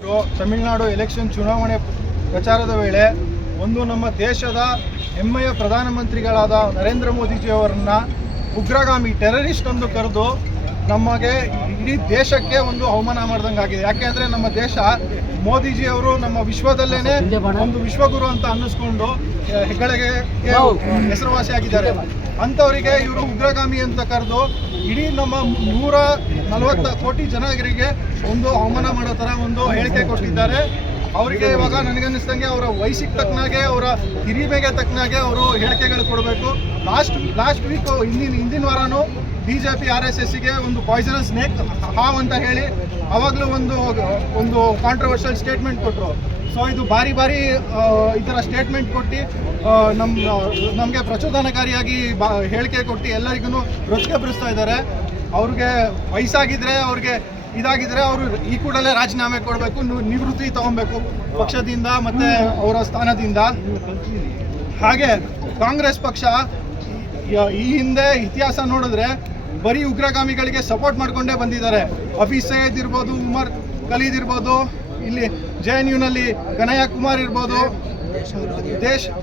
Tamil Nadu election ಚುನಾವಣೆ ಪ್ರಚಾರದ ವೇಳೆ ಒಂದು ನಮ್ಮ ದೇಶದ ಹೆಮ್ಮೆಯ ಪ್ರಧಾನಮಂತ್ರಿಗಳಾದ ನರೇಂದ್ರ ಮೋದಿಜಿಯವರನ್ನ ಉಗ್ರಗಾಮಿ ಟೆರರಿಸ್ಟ್ ಎಂದು ಕರೆದು ನಮಗೆ ಇಡೀ ದೇಶಕ್ಕೆ ಒಂದು ಅವಮಾನ ಮಾಡಿದಂಗಾಗಿದೆ. ಯಾಕೆಂದರೆ ನಮ್ಮ ದೇಶ ಮೋದಿಜಿಯವರು ನಮ್ಮ ವಿಶ್ವದಲ್ಲೇನೆ ಒಂದು ವಿಶ್ವಗುರು ಅಂತ ಅನ್ನಿಸ್ಕೊಂಡು ಹೆಗ್ಗಳಿಕೆ ಹೆಸರುವಾಸಿಯಾಗಿದ್ದಾರೆ. ಅಂಥವರಿಗೆ ಇವರು ಉಗ್ರಗಾಮಿ ಅಂತ ಕರೆದು ಇಡೀ ನಮ್ಮ 140 ಕೋಟಿ ಜನರಿಗೆ ಒಂದು ಅವಮಾನ ಮಾಡೋ ಥರ ಒಂದು ಹೇಳಿಕೆ ಕೊಟ್ಟಿದ್ದಾರೆ. ಅವರಿಗೆ ಇವಾಗ ನನಗನ್ನಿಸ್ದಂಗೆ ಅವರ ವಯಸ್ಸಿಗೆ ತಕ್ಕನಾಗೆ ಅವರ ಹಿರಿಮೆಗೆ ತಕ್ಕನಾಗೆ ಅವರು ಹೇಳಿಕೆಗಳು ಕೊಡಬೇಕು. ಲಾಸ್ಟ್ ವೀಕ್ ಹಿಂದಿನ ವಾರನೂ BJP RSSಗೆ ಒಂದು ಪಾಯ್ಸನಸ್ ಸ್ನೇಕ್ ಹಾವ್ ಅಂತ ಹೇಳಿ ಅವಾಗಲೂ ಒಂದು ಕಾಂಟ್ರವರ್ಷಿಯಲ್ ಸ್ಟೇಟ್ಮೆಂಟ್ ಕೊಟ್ಟರು. ಸೊ ಇದು ಬಾರಿ ಈ ಥರ ಸ್ಟೇಟ್ಮೆಂಟ್ ಕೊಟ್ಟು ನಮಗೆ ಪ್ರಚೋದನಕಾರಿಯಾಗಿ ಹೇಳಿಕೆ ಕೊಟ್ಟು ಎಲ್ಲರಿಗೂ ರೊಚ್ಚಿಗೆ ಬರಿಸ್ತಾ ಇದ್ದಾರೆ. ಅವ್ರಿಗೆ ವಯಸ್ಸಾಗಿದ್ದರೆ ಅವ್ರಿಗೆ ಇದಾಗಿದ್ದರೆ ಅವರು ಈ ಕೂಡಲೇ ರಾಜೀನಾಮೆ ಕೊಡಬೇಕು, ನಿವೃತ್ತಿ ತಗೊಬೇಕು ಪಕ್ಷದಿಂದ ಮತ್ತು ಅವರ ಸ್ಥಾನದಿಂದ. ಹಾಗೆ ಕಾಂಗ್ರೆಸ್ ಪಕ್ಷ ಈ ಹಿಂದೆ ಇತಿಹಾಸ ನೋಡಿದ್ರೆ ಬರೀ ಉಗ್ರಗಾಮಿಗಳಿಗೆ ಸಪೋರ್ಟ್ ಮಾಡಿಕೊಂಡೇ ಬಂದಿದ್ದಾರೆ. ಹಫೀಜ್ ಸಯೀದ್ ಇರ್ಬೋದು, ಉಮರ್ ಖಲೀದ್ ಇರ್ಬೋದು, ಇಲ್ಲಿ JNUನಲ್ಲಿ ಕನ್ನಯ್ಯ ಕುಮಾರ್ ಇರ್ಬೋದು,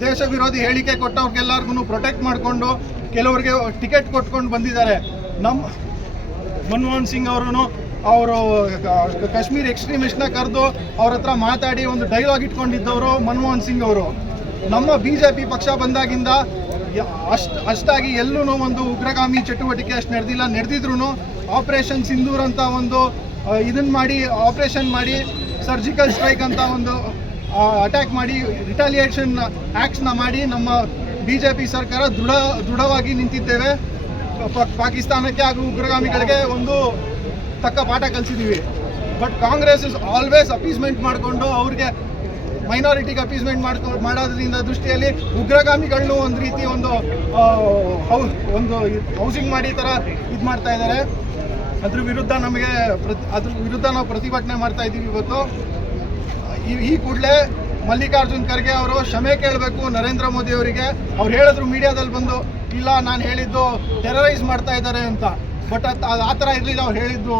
ದೇಶ ವಿರೋಧಿ ಹೇಳಿಕೆ ಕೊಟ್ಟವ್ರಿಗೆಲ್ಲರಿಗೂ ಪ್ರೊಟೆಕ್ಟ್ ಮಾಡಿಕೊಂಡು ಕೆಲವರಿಗೆ ಟಿಕೆಟ್ ಕೊಟ್ಕೊಂಡು ಬಂದಿದ್ದಾರೆ. ನಮ್ಮ ಮನಮೋಹನ್ ಸಿಂಗ್ ಅವರು ಕಾಶ್ಮೀರ್ ಎಕ್ಸ್ಟ್ರೀಮಿಸ್ಟ್ನ ಕರೆದು ಅವ್ರ ಹತ್ರ ಮಾತಾಡಿ ಒಂದು ಡೈಲಾಗ್ ಇಟ್ಕೊಂಡಿದ್ದವರು ಮನಮೋಹನ್ ಸಿಂಗ್ ಅವರು. ನಮ್ಮ BJP ಪಕ್ಷ ಬಂದಾಗಿಂದ ಅಷ್ಟಾಗಿ ಎಲ್ಲೂ ಒಂದು ಉಗ್ರಗಾಮಿ ಚಟುವಟಿಕೆ ಅಷ್ಟು ನಡೆದಿದ್ರು ಆಪರೇಷನ್ ಸಿಂಧೂರ್ ಅಂತ ಒಂದು ಆಪರೇಷನ್ ಮಾಡಿ ಸರ್ಜಿಕಲ್ ಸ್ಟ್ರೈಕ್ ಅಂತ ಒಂದು ಅಟ್ಯಾಕ್ ಮಾಡಿ ರಿಟಾಲಿಯೇಷನ್ ಆ್ಯಕ್ಟ್ಸ್ನ ಮಾಡಿ ನಮ್ಮ BJP ಸರ್ಕಾರ ದೃಢವಾಗಿ ನಿಂತಿದ್ದೇವೆ. ಪಾಕಿಸ್ತಾನಕ್ಕೆ ಹಾಗೂ ಉಗ್ರಗಾಮಿಗಳಿಗೆ ಒಂದು ತಕ್ಕ ಪಾಠ ಕಲಿಸಿದ್ದೀವಿ. But Congress is always appeasement ಮಾಡಿಕೊಂಡು ಅವ್ರಿಗೆ ಮೈನಾರಿಟಿಗೆ ಅಪೀಸ್ಮೆಂಟ್ ಮಾಡೋದ್ರಿಂದ ದೃಷ್ಟಿಯಲ್ಲಿ ಉಗ್ರಗಾಮಿಗಳನ್ನೂ ಒಂದು ರೀತಿ ಒಂದು ಹೌಸಿಂಗ್ ಮಾಡಿ ಥರ ಇದು ಮಾಡ್ತಾ ಇದ್ದಾರೆ. ಅದ್ರ ವಿರುದ್ಧ ನಾವು ಪ್ರತಿಭಟನೆ ಮಾಡ್ತಾ ಇದ್ದೀವಿ ಇವತ್ತು. ಈ ಕೂಡಲೇ ಮಲ್ಲಿಕಾರ್ಜುನ್ ಖರ್ಗೆ ಅವರು ಕ್ಷಮೆ ಕೇಳಬೇಕು ನರೇಂದ್ರ ಮೋದಿ ಅವರಿಗೆ. ಅವ್ರು ಹೇಳಿದ್ರು ಮೀಡಿಯಾದಲ್ಲಿ ಬಂದು, ಇಲ್ಲ ನಾನು ಹೇಳಿದ್ದು ಟೆರರೈಸ್ ಮಾಡ್ತಾ ಇದ್ದಾರೆ ಅಂತ. ಬಟ್ ಆ ಥರ ಇರಲಿಲ್ಲ. ಅವ್ರು ಹೇಳಿದ್ದು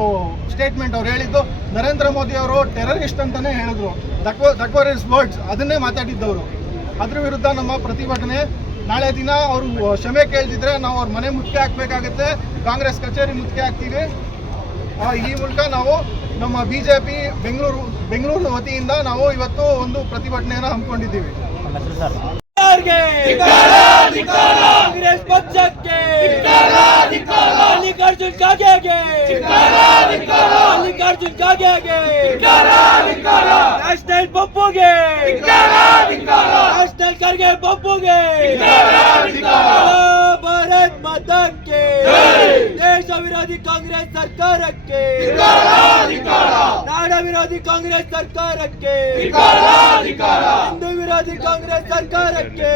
ಸ್ಟೇಟ್ಮೆಂಟ್, ಅವ್ರು ಹೇಳಿದ್ದು ನರೇಂದ್ರ ಮೋದಿ ಅವರು ಟೆರರಿಸ್ಟ್ ಅಂತಲೇ ಹೇಳಿದ್ರು. ದಟ್ ವರ್ ಹಿಸ್ ವರ್ಡ್ಸ್, ಅದನ್ನೇ ಮಾತಾಡಿದ್ದವರು. ಅದ್ರ ವಿರುದ್ಧ ನಮ್ಮ ಪ್ರತಿಭಟನೆ. ನಾಳೆ ದಿನ ಅವರು ಕ್ಷಮೆ ಕೇಳ್ತಿದ್ರೆ ನಾವು ಅವ್ರ ಮನೆ ಮುತ್ತಿಗೆ ಹಾಕಬೇಕಾಗುತ್ತೆ, ಕಾಂಗ್ರೆಸ್ ಕಚೇರಿ ಮುತ್ತಿಗೆ ಹಾಕ್ತೀವಿ. ಈ ಮೂಲಕ ನಾವು ನಮ್ಮ BJP ಬೆಂಗಳೂರು ವತಿಯಿಂದ ನಾವು ಇವತ್ತು ಒಂದು ಪ್ರತಿಭಟನೆಯನ್ನು ಹಮ್ಮಿಕೊಂಡಿದ್ದೀವಿ. ಕಾಂಗ್ರೆಸ್ ಪಕ್ಷಕ್ಕೆ ಮಲ್ಲಿಕಾರ್ಜುನ್ ಖರ್ಗೆಗೆ ನ್ಯಾಷನಲ್ ಪಪ್ಪುಗೆ ನ್ಯಾಷನಲ್ ಖರ್ಗೆ ಪಪ್ಪುಗೆ ಭಾರತ್ ಮಾತಾಕ್ಕೆ ದೇಶ ವಿರೋಧಿ ಕಾಂಗ್ರೆಸ್ ಸರ್ಕಾರಕ್ಕೆ ನಾಡ ವಿರೋಧಿ ಕಾಂಗ್ರೆಸ್ ಸರ್ಕಾರಕ್ಕೆ ಹಿಂದೂ ವಿರೋಧಿ ಕಾಂಗ್ರೆಸ್ ಸರ್ಕಾರಕ್ಕೆ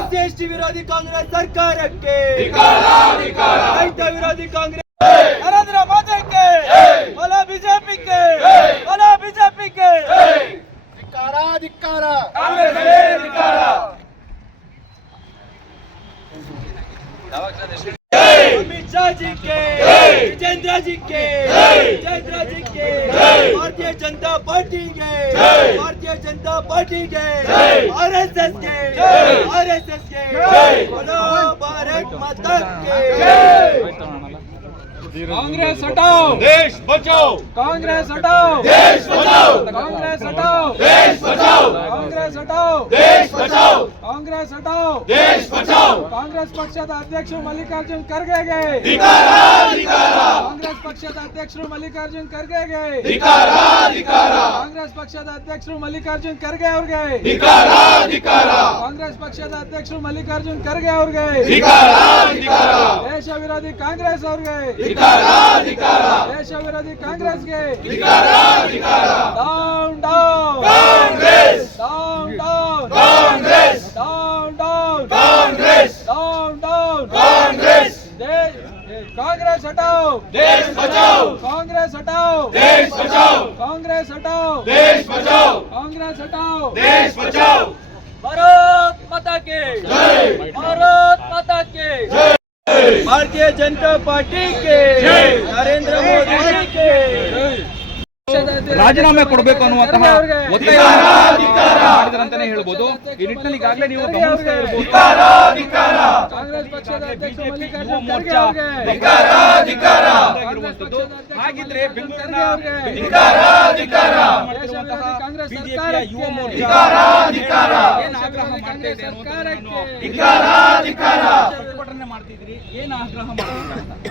SC/ST ವಿರೋಧಿ ಕಾಂಗ್ರೆಸ್ ಸರ್ಕಾರಕ್ಕೆ ರೈತ ವಿರೋಧಿ ಕಾಂಗ್ರೆಸ್ ನರೇಂದ್ರ ಮೋದಿಗೆ ಒಲ ಬಿಜೆಪಿಗೆ ಧಿಕ್ಕಾರ अमित शाह जी के जितेंद्र जी के भारतीय जनता पार्टी के RSS के बोलो भारत माता के कांग्रेस हटाओ देश बचाओ, कांग्रेस हटाओ देश बचाओ, कांग्रेस हटाओ देश बचाओ, कांग्रेस हटाओ देश बचाओ, कांग्रेस हटाओ देश बचाओ. ಕಾಂಗ್ರೆಸ್ ಪಕ್ಷದ ಅಧ್ಯಕ್ಷರು ಮಲ್ಲಿಕಾರ್ಜುನ್ ಖರ್ಗೆಗೆ ಧಿಕ್ಕಾರ, ಧಿಕ್ಕಾರ, ಕಾಂಗ್ರೆಸ್ ಪಕ್ಷದ ಅಧ್ಯಕ್ಷರು ಮಲ್ಲಿಕಾರ್ಜುನ್ ಖರ್ಗೆಗೆ ಧಿಕ್ಕಾರ, ಧಿಕ್ಕಾರ, ಕಾಂಗ್ರೆಸ್ ಪಕ್ಷದ ಅಧ್ಯಕ್ಷರು ಮಲ್ಲಿಕಾರ್ಜುನ್ ಖರ್ಗೆ ಅವ್ರಿಗೆ ಧಿಕ್ಕಾರ, ಧಿಕ್ಕಾರ, ಕಾಂಗ್ರೆಸ್ ಪಕ್ಷದ ಅಧ್ಯಕ್ಷರು ಮಲ್ಲಿಕಾರ್ಜುನ್ ಖರ್ಗೆ ಅವ್ರಿಗೆ ಧಿಕ್ಕಾರ, ಧಿಕ್ಕಾರ, ದೇಶ ವಿರೋಧಿ ಕಾಂಗ್ರೆಸ್ ಅವ್ರಿಗೆ ಧಿಕ್ಕಾರ, ಧಿಕ್ಕಾರ, ದೇಶ ವಿರೋಧಿ ಕಾಂಗ್ರೆಸ್ಗೆ ಧಿಕ್ಕಾರ, ಧಿಕ್ಕಾರ. ಡೌನ್ ಕಾಂಗ್ರೆಸ್, ಕಾಂಗ್ರೆಸ್, ಕಾಂಗ್ರೆಸ್, ಕಾಂಗ್ರೆಸ್. कांग्रेस हटाओ देश बचाओ, कांग्रेस हटाओ देश बचाओ, कांग्रेस हटाओ देश बचाओ, कांग्रेस हटाओ देश बचाओ. भारत माता के जय, भारत माता के जय. भारतीय जनता पार्टी के जय. नरेंद्र मोदी जी के ರಾಜೀನಾಮೆ ಕೊಡಬೇಕು ಅನ್ನುವಂತಹ ಒತ್ತಾಯ ಮಾಡಿದ್ರಂತಾನೆ ಹೇಳ್ಬೋದು. ಈ ನಿಟ್ಟಿನಲ್ಲಿ ಈಗಾಗಲೇ ನೀವು ಗಮನಿಸ್ತಾ ಇರ್ಬೋದು ಕಾಂಗ್ರೆಸ್ ಪಕ್ಷದ ಅಧ್ಯಕ್ಷ ಯುವ ಮೋರ್ಚಾ ಆಗಿರುವಂತದ್ದು. ಹಾಗಿದ್ರೆ ಬೆಂಗಳೂರಿನ ಬಿಜೆಪಿಯ ಯುವ ಮೋರ್ಚಾ ಏನ್ ಆಗ್ರಹ ಮಾಡ್ತಾ ಇದೆ ಅನ್ನುವಂಥದ್ದು ಪ್ರತಿಭಟನೆ ಮಾಡ್ತಿದ್ರಿ, ಏನ್ ಆಗ್ರಹ ಮಾಡ್ತಿದ್ದೀರಾ?